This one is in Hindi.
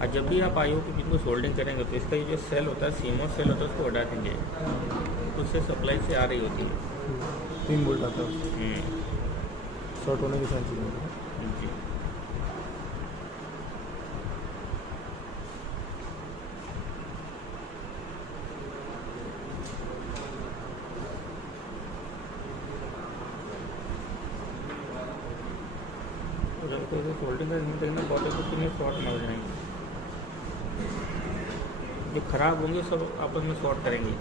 और जब भी आप आईओ के पिन को सोल्डिंग करेंगे तो इसका ये जो सेल होता है, सीमोस सेल होता है, उसको हटा देंगे, तो उससे सप्लाई से आ रही होती है। 3 वोल्ट आता है, शॉर्ट होने के चांसेस नहीं। जी। जब कोई को सोल्डिंग करना बहुत है तो फिर शॉर्ट ना हो जाएंगे, जो खराब होंगे सब आपस में शॉर्ट करेंगे।